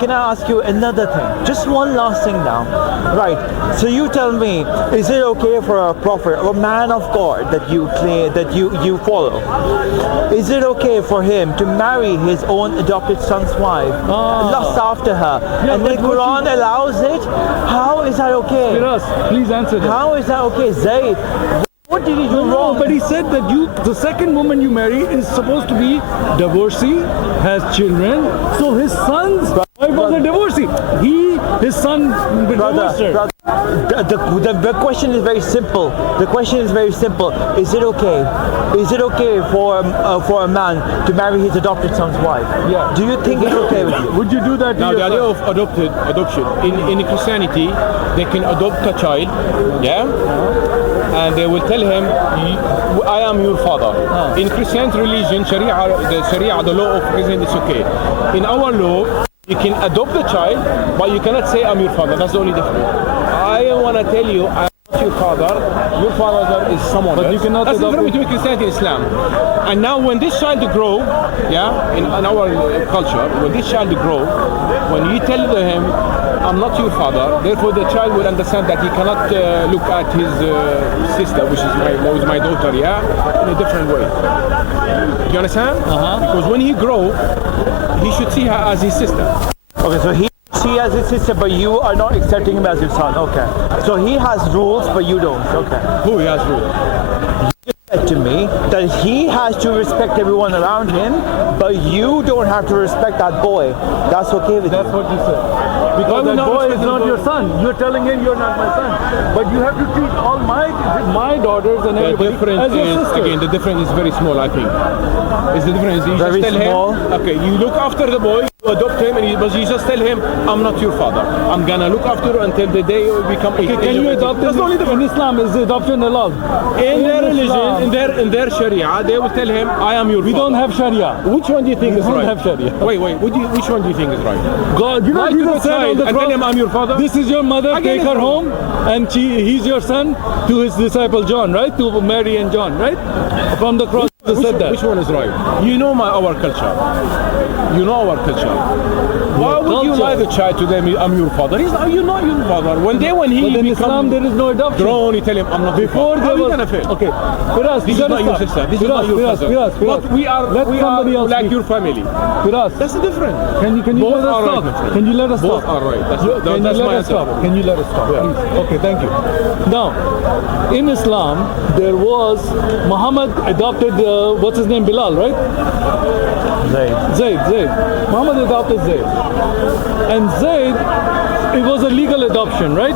Can I ask you another thing? Just one last thing now. Right. So you tell me, is it okay for a prophet, a man of God that you claim, that you follow? Is it okay for him to marry his own adopted son's wife, lust after her, and the Quran allows it? How is that okay? Firaz, please answer that. How is that okay, Zaid? What did he do wrong? But he said that the second woman you marry is supposed to be divorcee, has children. So his son's wife was a divorcee. His son divorced her. The question is very simple. The question is very simple. Is it okay? Is it okay for a man to marry his adopted son's wife? Yeah. Do you think it's okay with you? Would you do that? Now the idea of adoption in Christianity, they can adopt a child, yeah, and they will tell him, I am your father. In Christian religion, the law of Christianity is okay. In our law, you can adopt a child, but you cannot say I'm your father. That's the only difference. I want to tell you, I'm not your father. Your father is someone else. But you cannot. That's the difference between Christianity and Islam. And now, when this child grow, yeah, in our culture, when this child grow, when you tell him, I'm not your father, therefore the child will understand that he cannot look at his sister, which is my daughter, yeah, in a different way. Do you understand? Because when he grow, he should see her as his sister. Okay, so he as his sister, but you are not accepting him as your son. Okay. So he has rules, but you don't. Okay. Who he has rules? You said to me that he has to respect everyone around him, but you don't have to respect that boy. That's okay with you. That's what you said. Because that boy is not your son. You're telling him you're not my son. But you have to treat all my daughters and everybody as your sister. Again, the difference is very small, I think. Is the difference? You Very just tell small. him, okay, you look after the boy, you adopt him, but you just tell him, I'm not your father. I'm gonna look after you until the day you become 18. Can you adopt him? In Islam, is adoption allowed? In their religion, in their Sharia, they will tell him, I am your father. We don't have Sharia. Which one do you think is right? We don't have Sharia. Wait, which one do you think is right? God, you know, Lie to Jesus the said on child the and tell him cross, I'm your father? this is your mother, take her home, and he's your son, to his disciple John, right? To Mary and John, right? From the cross, Jesus said that. Which one is right? You know our culture. You know our culture. Why would you lie the child to them, I'm your father? You're not your father. When he But in becomes Islam, there is no adoption. grown, you tell him, I'm not Before your father. there How are you was gonna feel? okay. Firaz, This is not your sister. This is not your cousin. But we are like your family. Firaz, That's the difference. can you Both let us are stop? right, Can you let us Both stop? are right. That's Can you my let us answer. stop? Can you let us stop? Yeah. Please. Okay, thank you. Now, in Islam, there was Mohammed adopted what's his name, Bilal, right? Zaid. Muhammad adopted Zaid. And Zaid, it was a legal adoption, right?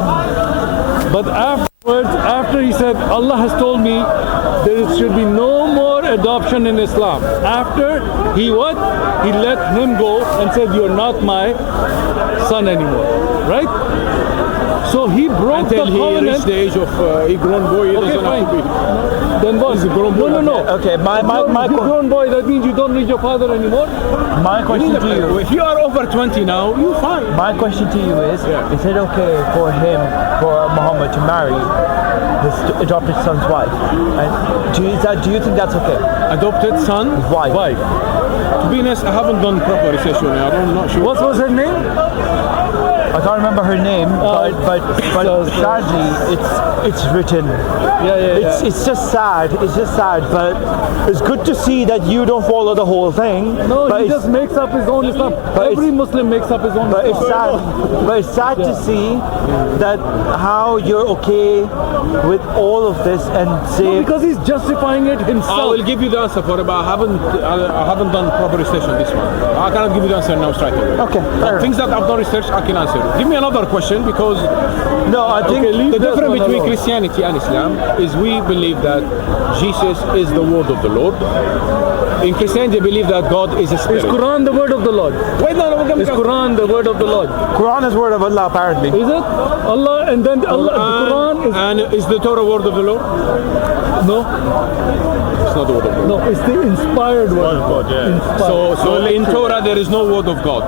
But afterwards, after he said, Allah has told me there should be no more adoption in Islam. After he what? He let him go and said, you're not my son anymore, right? So he broke Until the he covenant. reached the age of a grown boy, he Okay, doesn't fine. have to be. Then what? He's a grown boy. No. Okay, my grown boy, that means you don't need your father anymore? question to you. If you are over 20 now, you're fine. My question to you is it okay for Muhammad to marry his adopted son's wife? And do you think that's okay? Adopted son, Wife. To be honest, I haven't done proper research on it. I'm not sure. What was her name? I can't remember her name, but sadly, it's written. Yeah. It's just sad. It's just sad, but it's good to see that you don't follow the whole thing. No, but he just makes up his own Islam. Every Muslim makes up his own But Islam. it's sad. But it's sad to see that how you're okay with all of this and say. No, because he's justifying it himself. I will give you the answer for it, but I haven't done proper research on this one. I cannot give you the answer now straight away. Okay. But things that I've done research, I can answer. Give me another question, because No, I think the difference between Christianity and Islam is we believe that Jesus is the word of the Lord. In Christianity, they believe that God is a spirit. Is Quran the word of the Lord? Wait, no, Is Quran the word of the Lord? Quran is word of Allah, apparently. Is it? Allah, and then Allah, the Quran is... And is the Torah word of the Lord? No, It's not the word of the Lord. no, it's the inspired word. God, yeah. Inspired. So in Torah there is no word of God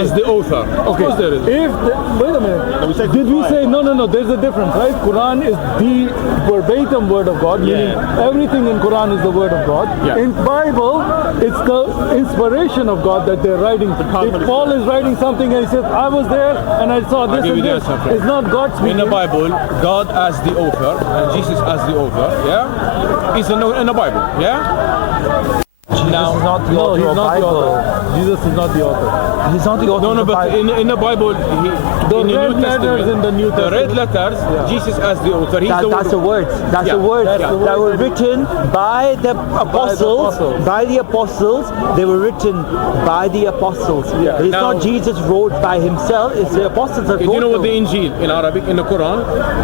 as the author. Of course there is. Wait a minute. Did we say no? There's a difference, right? Quran is the verbatim word of God, meaning everything in Quran is the word of God. Yeah. In Bible, It's the inspiration of God that they're writing. If Paul is writing something and he says, I was there and I saw this give and you the this, answer, friend. it's not God speaking. In the Bible, God as the author and Jesus as the author, yeah, is in the Bible, yeah. Jesus is not the No, author he's of not the Bible. author. Jesus is not the author. He's not the author No, of no, the but Bible. in the Bible, The in the red New letters Testament, in the New the red Testament. letters, Jesus as the author. He's That's the words. That's Yeah, the words that's the that were word. written by the apostles. apostles. By the apostles. They were written by the apostles. Yeah. It's Now- not Jesus wrote by himself. It's the apostles that Do wrote. you know what the them. Injil in Arabic, in the Quran,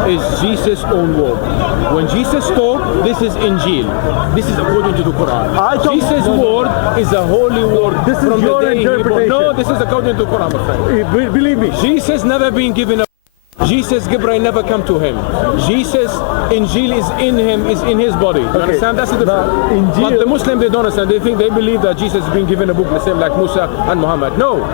is Jesus' own word. When Jesus spoke, this is Injil. This is according to the Quran. I don't- Jesus' word is a holy word. This is from your the day he born. interpretation. No, this is according to the Quran, my friend. Believe me. Jesus never been given a Jesus, Gabriel never come to him. Jesus, Injil is in him, is in his body. You understand? That's the difference. Now, Injil- But the Muslim, they don't understand. They believe that Jesus has been given a book the same like Musa and Muhammad. No.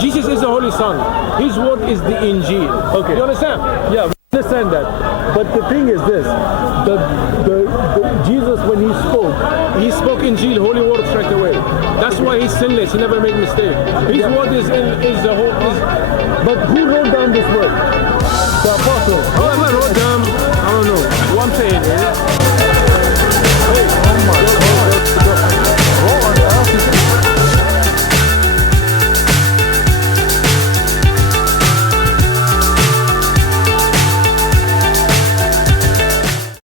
Jesus is the Holy Son. His word is the Injil. Okay. You understand? Yeah, we understand that. But the thing is this, the Jesus, when He spoke Injil, holy word straight away. That's why he's sinless. He never made mistake. His word is the whole. but who wrote down this word?